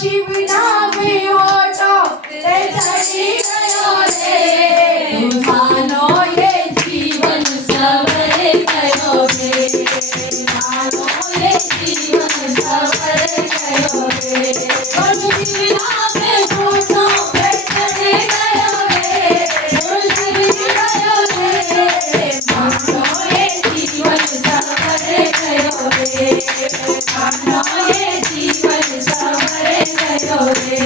શિવના વિહોટો તે ચડી ગયો રે માનો એ જીવન સવરે ગયો રે માનો એ જીવન સવરે ગયો રે શિવના વિહોટો તે ચડી ગયો રે શિવ ગયો રે માનો એ જીવન સવરે ગયો રે માનો એ જીવન સવરે ગયો રે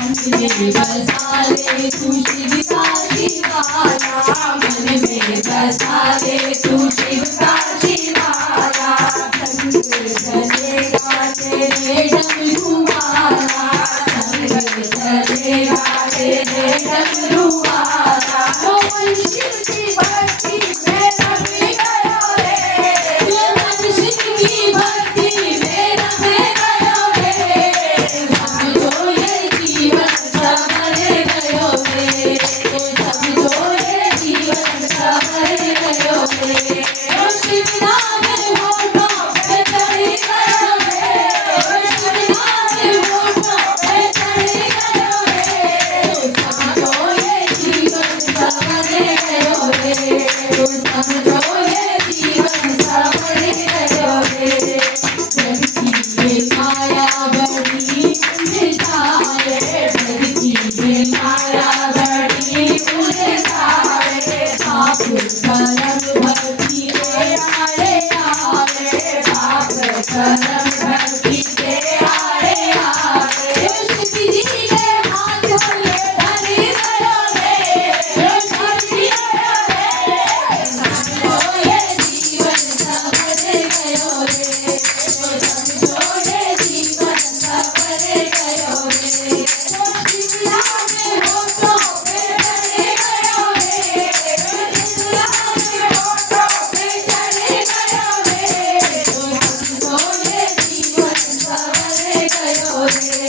मन में बसा ले तू शिव का दीवाना मन में बसा ले तू शिव का दीवाना संग चलेगा तेरे डमरू वाला संग चलेगा तेरे डमरू वाला वो मन शिव की भक्ति में रम गया रे वो मन शिव की भक्ति में रम गया रे समझो ये जीवन सवरे गयो रे समझो ये जीवन सवरे गयो रे शिव नाम होठों पे चढ़ी गयो रे शिव नाम होठों पे चढ़ी गयो रे समझो ये जीवन सवरे गयो रे समझो ये जीवन सवरे गयो रे जगती में माया बड़ी उलझाए जगती में माया बड़ी उलझाए पाप कर्म भक्ति के आड़े आड़े पाप कर्म भक्ति के आड़े आड़े शिव जी के हाथों में धरी गयो रे धरी गयो रे समझो ये जीवन सवरे गयो रे समझो ये जीवन सवरे गयो रे शिवला में होठों पे चढ़े गयो रे शिवला में होठों पे चढ़े गयो रे समझो ये जीवन सवरे गयो रे